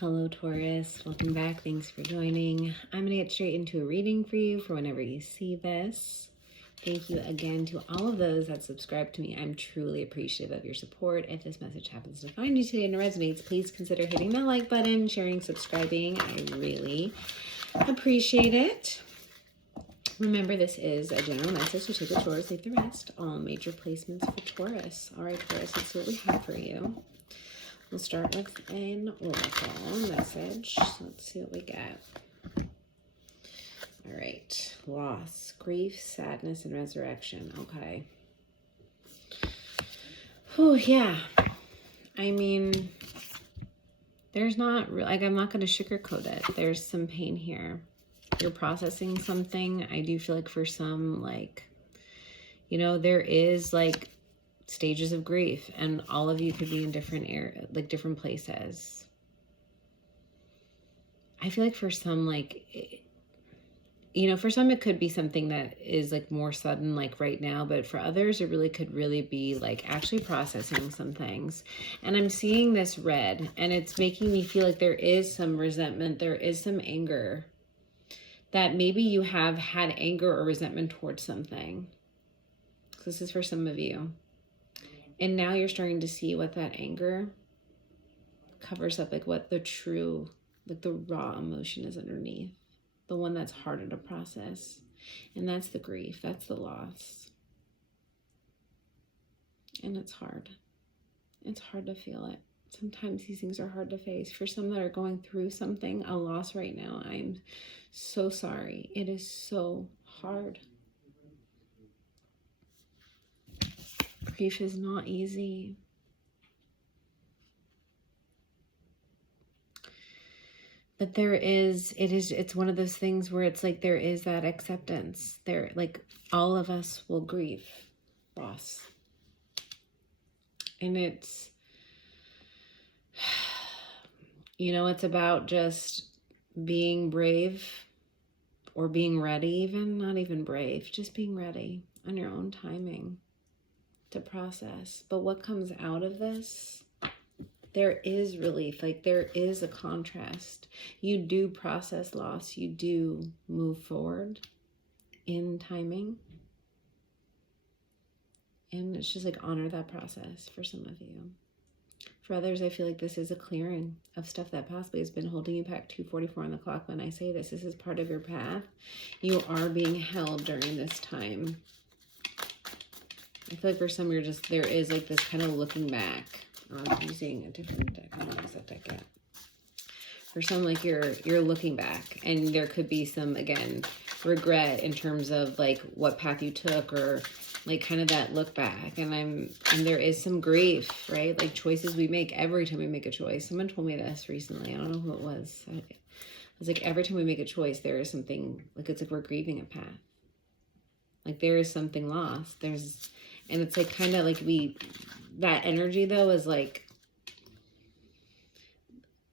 Hello, Taurus. Welcome back. Thanks for joining. I'm going to get straight into a reading for you for whenever you see this. Thank you again to all of those that subscribe to me. I'm truly appreciative of your support. If this message happens to find you today and it resonates, please consider hitting that like button, sharing, subscribing. I really appreciate it. Remember, this is a general message, so take the Taurus, leave the rest. All major placements for Taurus. All right, Taurus, let's see what we have for you. We'll start with an oracle message. Let's see what we get. All right. Loss, grief, sadness, and resurrection. Okay. Oh, yeah. I mean, there's not, like, I'm not going to sugarcoat it. There's some pain here. You're processing something. I do feel like for some, like, you know, there is, like, stages of grief, and all of you could be in different different places. I feel like for some, like, you know, for some it could be something that is like more sudden, like right now, but for others it really could be like actually processing some things. And I'm seeing this red, and it's making me feel like there is some resentment, there is some anger, that maybe you have had anger or resentment towards something. This is for some of you. And now you're starting to see what that anger covers up, like what the true, like the raw emotion is underneath, the one that's harder to process. And that's the grief, that's the loss. And it's hard. It's hard to feel it. Sometimes these things are hard to face. For some that are going through something, a loss right now, I'm so sorry. It is so hard. Grief is not easy. But it's one of those things where it's like there is that acceptance. There, like, all of us will grieve loss. And it's, you know, it's about just being brave or being ready, even, not even brave, just being ready on your own timing to process. But what comes out of this, there is relief, like there is a contrast. You do process loss, you do move forward in timing, and it's just like honor that process for some of you. For others, I feel like this is a clearing of stuff that possibly has been holding you back. 2:44 on the clock. When I say this is part of your path. You are being held during this time. I feel like for some, there is like this kind of looking back. I'm using a different deck. I don't use that deck yet. For some, like you're looking back, and there could be some, again, regret in terms of like what path you took, or like kind of that look back. And there is some grief, right? Like choices we make every time we make a choice. Someone told me this recently. I don't know who it was. It was like every time we make a choice, there is something, like it's like we're grieving a path. Like there is something lost. And it's like kind of like that energy though is like,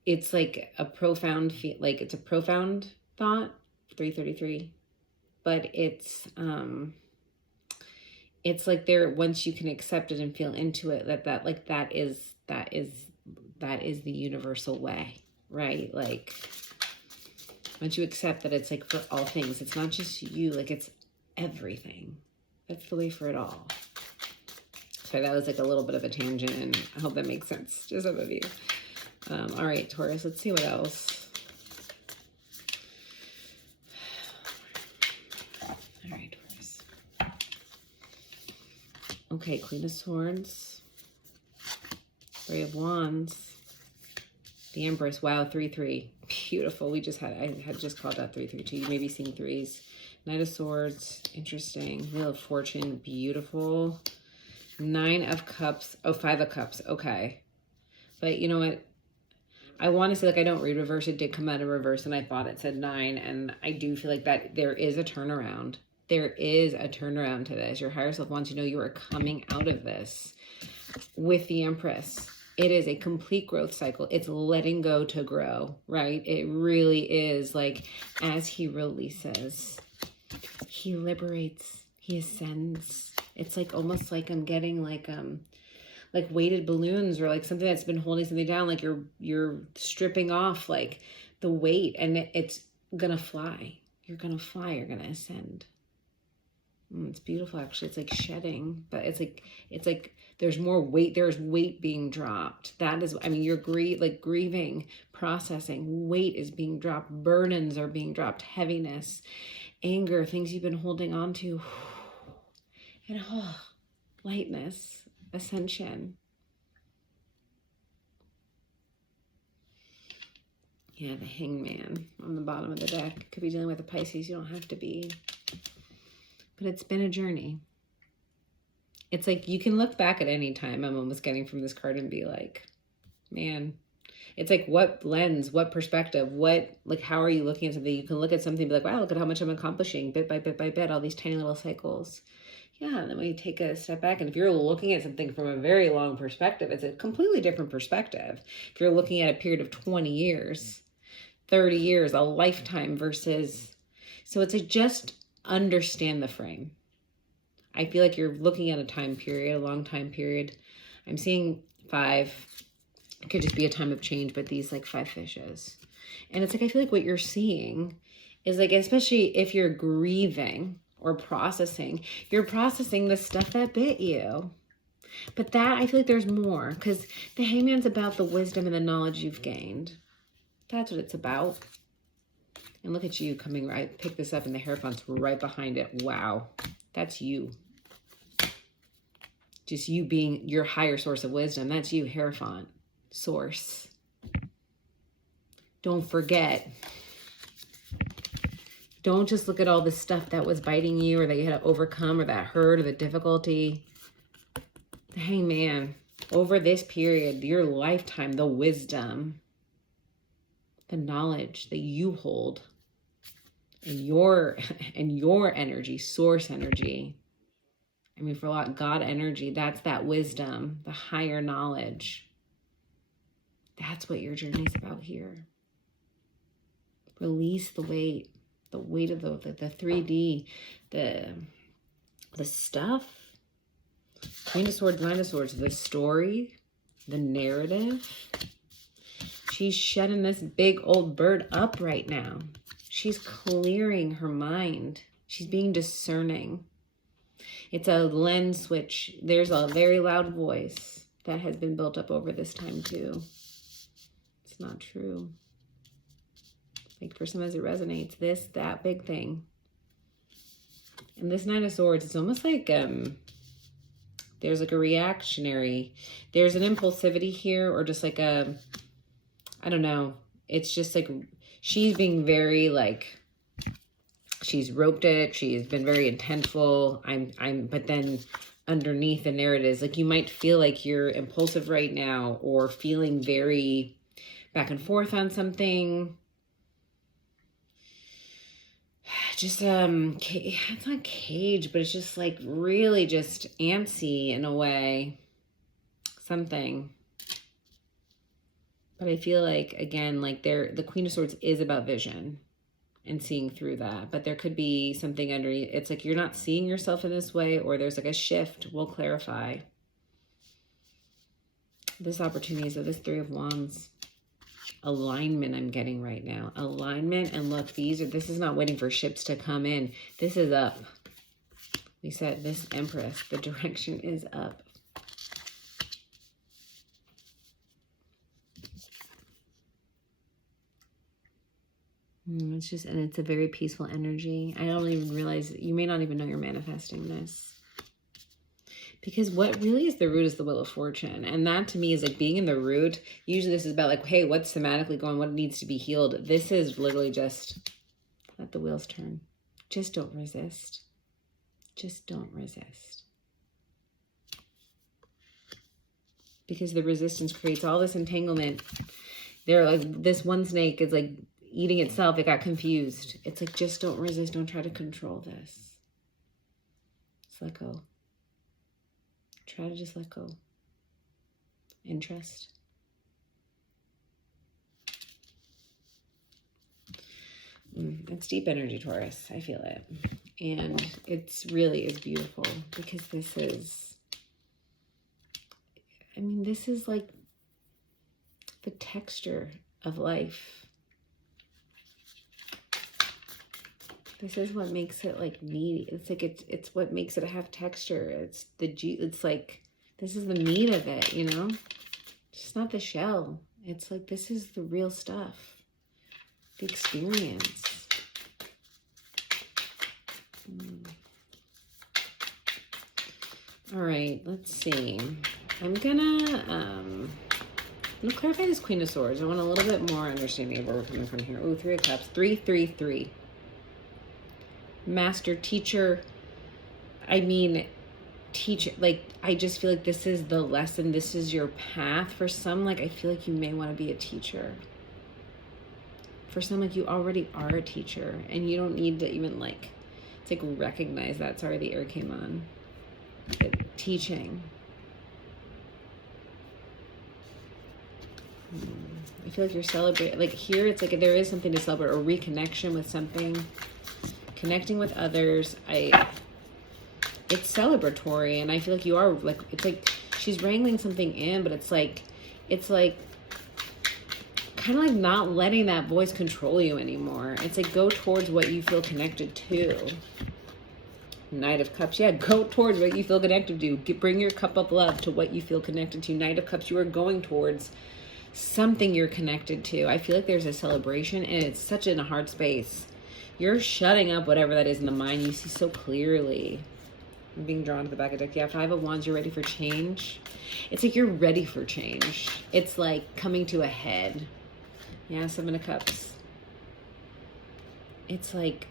it's like a profound like it's a profound thought, 333, but it's like there, once you can accept it and feel into it, that is the universal way, right? Like once you accept that it's like for all things, it's not just you, like it's everything. That's the way for it all. Sorry, that was like a little bit of a tangent, and I hope that makes sense to some of you. All right, Taurus, let's see what else. All right, Taurus. Okay, Queen of Swords, Three of Wands, the Empress. Wow, 3-3. Beautiful. I had just called out 3-3 too. You may be seeing threes. Knight of Swords, interesting. Wheel of Fortune, beautiful. 9 of Cups. Oh, 5 of Cups. Okay. But you know what? I want to say, like, I don't read reverse. It did come out of reverse, and I thought it said 9. And I do feel like that there is a turnaround. There is a turnaround to this. Your higher self wants you to know you are coming out of this with the Empress. It is a complete growth cycle. It's letting go to grow, right? It really is. Like, as he releases, he liberates, he ascends. It's like almost like I'm getting like like weighted balloons, or like something that's been holding something down, like you're stripping off like the weight, and it's gonna fly. You're gonna fly, you're gonna ascend. It's beautiful, actually. It's like shedding, but it's like there's more weight. There's weight being dropped. That is, I mean, you're grieving, processing. Weight is being dropped. Burdens are being dropped. Heaviness, anger, things you've been holding on to, and lightness, ascension. Yeah, the Hangman on the bottom of the deck. Could be dealing with a Pisces. You don't have to be. But it's been a journey. It's like you can look back at any time, I'm almost getting from this card, and be like, man, it's like what lens, what perspective, like how are you looking at something? You can look at something and be like, wow, look at how much I'm accomplishing bit by bit by bit, all these tiny little cycles. Yeah, and then when you take a step back, and if you're looking at something from a very long perspective, it's a completely different perspective. If you're looking at a period of 20 years, 30 years, a lifetime versus, so it's like just understand the frame. I feel like you're looking at a time period, a long time period. I'm seeing 5. It could just be a time of change, but these like 5 fishes. And it's like, I feel like what you're seeing is like, especially if you're grieving or processing, you're processing the stuff that bit you. But that, I feel like there's more, because the Hangman's about the wisdom and the knowledge you've gained. That's what it's about. And look at you coming right, pick this up, and the Hierophant's right behind it. Wow, that's you. Just you being your higher source of wisdom. That's you, Hierophant, source. Don't forget. Don't just look at all the stuff that was biting you, or that you had to overcome, or that hurt, or the difficulty. The Hangman, over this period, your lifetime, the wisdom, the knowledge that you hold in your energy, source energy. I mean, for a lot, God energy, that's that wisdom, the higher knowledge. That's what your journey's about here. Release the weight of the 3D, the stuff. Queen of Swords, Nine of Swords, the story, the narrative. She's shedding this big old bird up right now. She's clearing her mind. She's being discerning. It's a lens switch. There's a very loud voice that has been built up over this time too. It's not true. Like for some, as it resonates, this, that big thing. And this Nine of Swords, it's almost like there's like a reactionary, there's an impulsivity here, or just like a, I don't know. It's just like she's being very like, she's roped it. She's been very intentful. But then underneath the narrative is like, you might feel like you're impulsive right now, or feeling very back and forth on something. Just, it's not cage, but it's just like really just antsy in a way, something. But I feel like, again, like the Queen of Swords is about vision and seeing through that. But there could be something underneath. It's like you're not seeing yourself in this way, or there's like a shift. We'll clarify. This opportunity, so this Three of Wands. Alignment I'm getting right now. Alignment, and look, this is not waiting for ships to come in. This is up. We said this Empress, the direction is up. It's just, and it's a very peaceful energy. I don't even realize, you may not even know you're manifesting this. Because what really is the root is the Wheel of Fortune. And that to me is like being in the root. Usually this is about like, hey, what's somatically going, what needs to be healed. This is literally just let the wheels turn. Just don't resist. Just don't resist. Because the resistance creates all this entanglement. They're like, this one snake is like eating itself. It got confused. It's like, just don't resist. Don't try to control this. Just let go. Try to just let go and trust. It's deep energy, Taurus. I feel it. And it's really is beautiful, because this is, I mean, this is like the texture of life. This is what makes it like meaty. It's like it's what makes it have texture. It's like this is the meat of it, you know? It's not the shell. It's like this is the real stuff. The experience. All right, let's see. I'm gonna clarify this Queen of Swords. I want a little bit more understanding of where we're coming from here. Oh, 3 of Cups. 3, 3, 3. Master, teacher. I mean, teach. Like, I just feel like this is the lesson. This is your path. For some, like, I feel like you may want to be a teacher. For some, like, you already are a teacher. And you don't need to even, like, it's like recognize that. Sorry, the air came on. But teaching. I feel like you're celebrating. Like, here, it's like there is something to celebrate. Or reconnection with something. Connecting with others. It's celebratory, and I feel like you are, like, it's like she's wrangling something in, but it's like kind of like not letting that voice control you anymore. It's like go towards what you feel connected to. Knight of Cups. Yeah, go towards what you feel connected to. Bring your cup of love to what you feel connected to. Knight of Cups, you are going towards something you're connected to. I feel like there's a celebration, and it's such in a hard space. You're shutting up whatever that is in the mind you see so clearly. I'm being drawn to the back of the deck. Yeah, 5 of Wands, you're ready for change. It's like you're ready for change. It's like coming to a head. Yeah, 7 of Cups. It's like,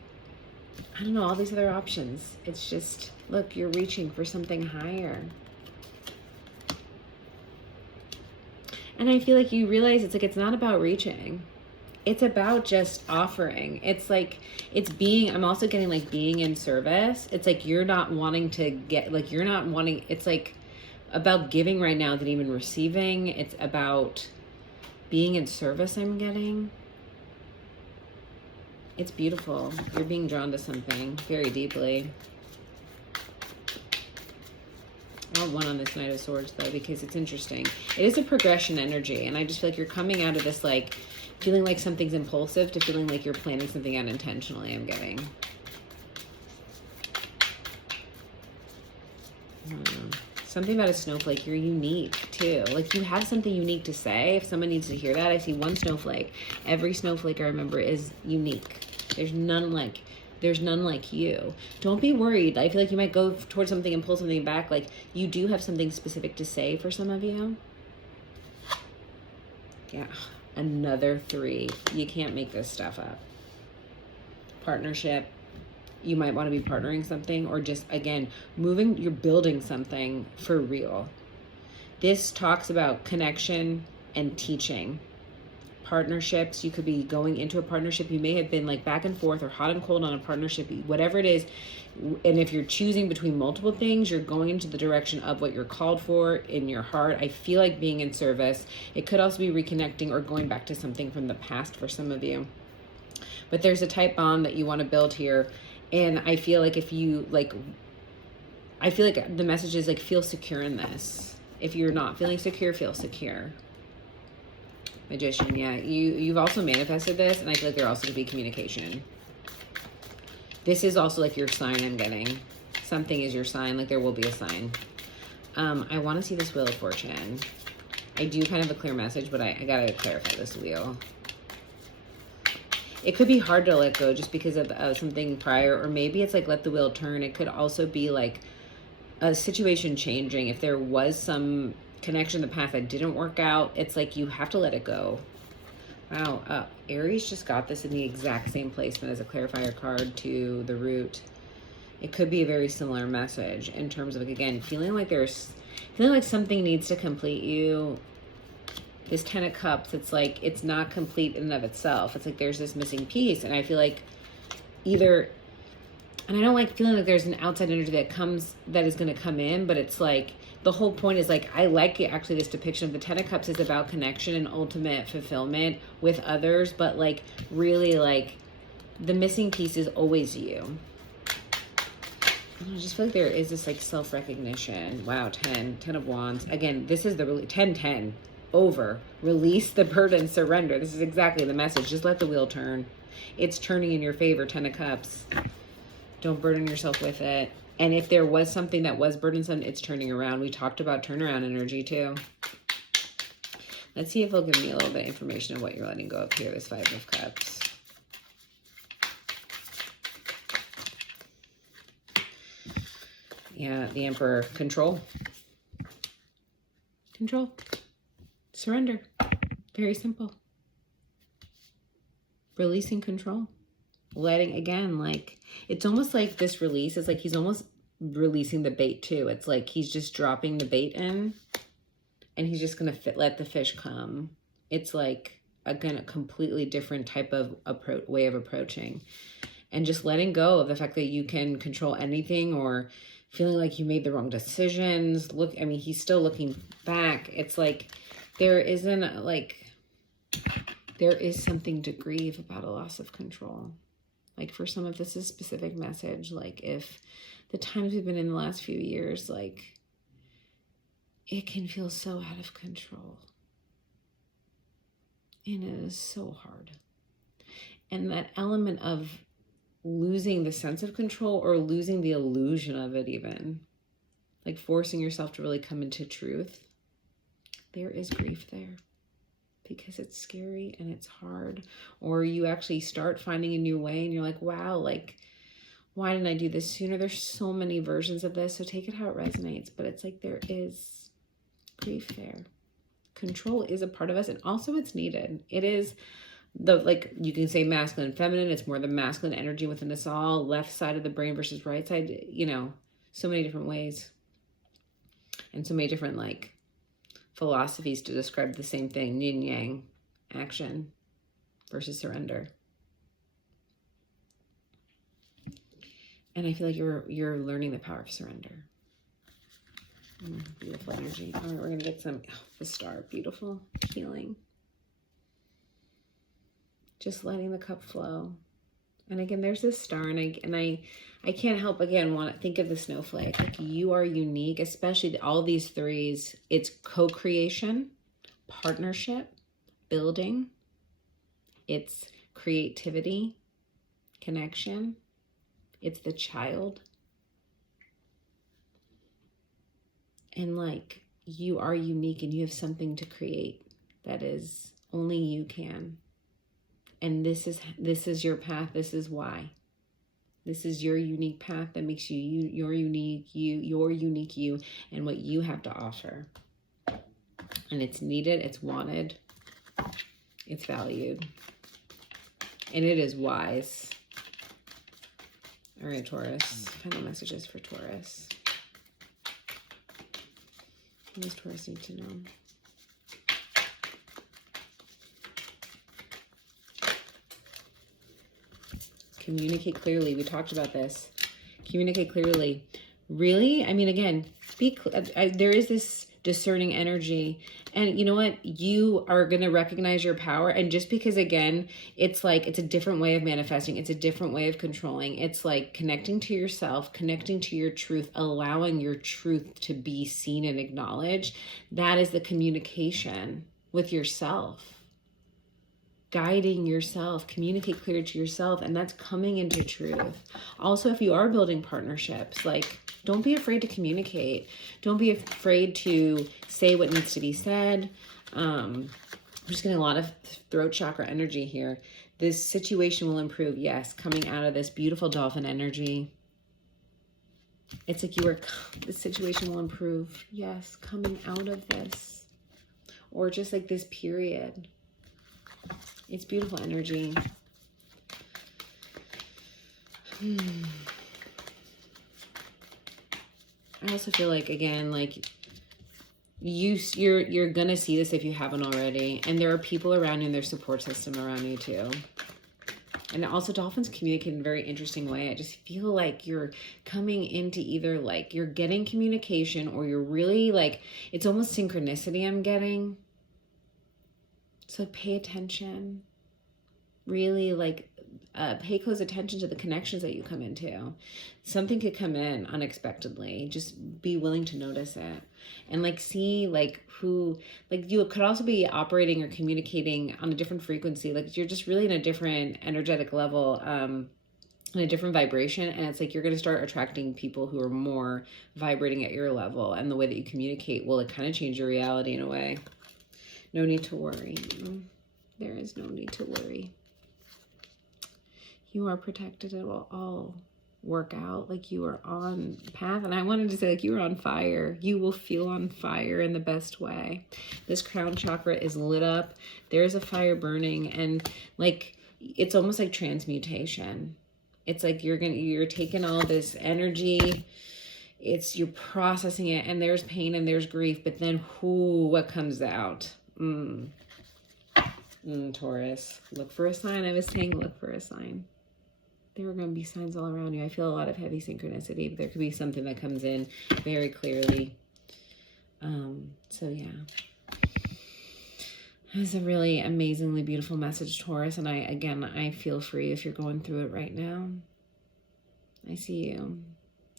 I don't know, all these other options. It's just, look, you're reaching for something higher. And I feel like you realize it's like, it's not about reaching. It's about just offering. It's like, it's being, I'm also getting like being in service. It's like, you're not wanting to get, like, you're not wanting, it's like about giving right now than even receiving. It's about being in service, I'm getting. It's beautiful. You're being drawn to something very deeply. I want 1 on this Knight of Swords though, because it's interesting. It is a progression energy, and I just feel like you're coming out of this like feeling like something's impulsive to feeling like you're planning something out intentionally, I'm getting. Something about a snowflake, you're unique too. Like you have something unique to say. If someone needs to hear that, I see 1 snowflake. Every snowflake I remember is unique. There's none like you. Don't be worried. I feel like you might go towards something and pull something back. Like you do have something specific to say for some of you. Yeah. Another 3. You can't make this stuff up. Partnership. You might want to be partnering something, or just, again, moving, you're building something for real. This talks about connection and teaching. Partnerships, you could be going into a partnership. You may have been like back and forth or hot and cold on a partnership, whatever it is. And if you're choosing between multiple things, you're going into the direction of what you're called for in your heart. I feel like being in service. It could also be reconnecting or going back to something from the past for some of you. But there's a type bond that you want to build here. And I feel like if you like, I feel like the message is like, feel secure in this. If you're not feeling secure, feel secure. Magician, yeah. You've also manifested this, and I feel like there also could be communication. This is also like your sign I'm getting. Something is your sign, like there will be a sign. I want to see this Wheel of Fortune. I do kind of a clear message, but I gotta clarify this wheel. It could be hard to let go just because of something prior, or maybe it's like let the wheel turn. It could also be like a situation changing. If there was some connection in the past that didn't work out, it's like you have to let it go. Wow, Aries just got this in the exact same placement as a clarifier card to the root. It could be a very similar message in terms of, like, again, feeling like something needs to complete you. This 10 of Cups, it's like it's not complete in and of itself. It's like there's this missing piece, and I feel like either, and I don't like feeling like there's an outside energy that is going to come in, but it's like the whole point is like, I like it, actually, this depiction of the 10 of Cups is about connection and ultimate fulfillment with others, but like really like the missing piece is always you. I just feel like there is this like self-recognition. Wow, 10 of wands. Again, this is the 10 over. Release the burden, surrender. This is exactly the message. Just let the wheel turn. It's turning in your favor. 10 of cups. Don't burden yourself with it. And if there was something that was burdensome, it's turning around. We talked about turnaround energy too. Let's see if it'll give me a little bit of information of what you're letting go of here. This 5 of cups. Yeah, the Emperor. Control. Control. Surrender. Very simple. Releasing control. Letting, again, like, it's almost like this release is like he's almost releasing the bait too. It's like he's just dropping the bait in and he's just going to let the fish come. It's like, again, a completely different type of way of approaching. And just letting go of the fact that you can control anything or feeling like you made the wrong decisions. Look, I mean, he's still looking back. It's like there isn't like, there is something to grieve about a loss of control. Like for some of this is a specific message. Like if the times we've been in the last few years, like it can feel so out of control. And it is so hard. And that element of losing the sense of control or losing the illusion of it even, like forcing yourself to really come into truth, there is grief there. Because it's scary and it's hard, or you actually start finding a new way and you're like, wow, like, why didn't I do this sooner? There's so many versions of this, so take it how it resonates, but it's like there is grief there. Control is a part of us, and also it's needed. It is the, like, you can say masculine, feminine, it's more the masculine energy within us all, left side of the brain versus right side, you know, so many different ways, and so many different, like, philosophies to describe the same thing. Yin yang, action versus surrender. And I feel like you're learning the power of surrender. Beautiful energy. All right, we're gonna get some, the star, beautiful healing. Just letting the cup flow. And again, there's this star, and I can't help, again, want to think of the snowflake. Like, you are unique, especially all these threes. It's co-creation, partnership, building. It's creativity, connection. It's the child. And like, you are unique and you have something to create that is only you can. And this is your path. This is why. This is your unique path that makes you your unique you, and what you have to offer. And it's needed, it's wanted, it's valued, and it is wise. All right, Taurus. Final messages for Taurus. What does Taurus need to know? Communicate clearly. We talked about this. Communicate clearly. Really? I mean, again, there is this discerning energy. And you know what? You are going to recognize your power. And just because, again, it's like, it's a different way of manifesting. It's a different way of controlling. It's like connecting to yourself, connecting to your truth, allowing your truth to be seen and acknowledged. That is the communication with yourself. Guiding yourself, communicate clear to yourself, and that's coming into truth. Also, if you are building partnerships, like, don't be afraid to communicate. Don't be afraid to say what needs to be said. I'm just getting a lot of throat chakra energy here. This situation will improve. Yes, coming out of this beautiful dolphin energy. It's like this situation will improve. Yes, coming out of this. Or just like this period. It's beautiful energy. I also feel like, again, like you're gonna see this if you haven't already, and there are people around you and their support system around you too. And also, dolphins communicate in a very interesting way. I just feel like you're coming into either like you're getting communication, or you're really like, it's almost synchronicity I'm getting. So pay attention. really like pay close attention to the connections that you come into. Something could come in unexpectedly. Just be willing to notice it. And like see like who, like you could also be operating or communicating on a different frequency. Like you're just really in a different energetic level, in a different vibration, and it's like you're going to start attracting people who are more vibrating at your level, and the way that you communicate will like kind of change your reality in a way. No need to worry. There is no need to worry. You are protected. It will all work out. Like you are on path. And I wanted to say like you are on fire. You will feel on fire in the best way. This crown chakra is lit up. There's a fire burning, and like it's almost like transmutation. It's like you're taking all this energy, you're processing it, and there's pain and there's grief, but then what comes out? Taurus, look for a sign. I was saying look for a sign. There are going to be signs all around you. I feel a lot of heavy synchronicity, but there could be something that comes in very clearly. So yeah. It's a really amazingly beautiful message, Taurus. And I feel for you if you're going through it right now. I see you.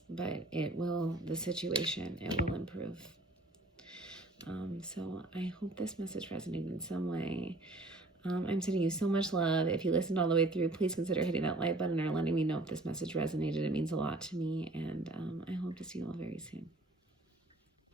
But it will improve. So I hope this message resonated in some way. I'm sending you so much love. If you listened all the way through, please consider hitting that like button or letting me know if this message resonated. It means a lot to me. And I hope to see you all very soon.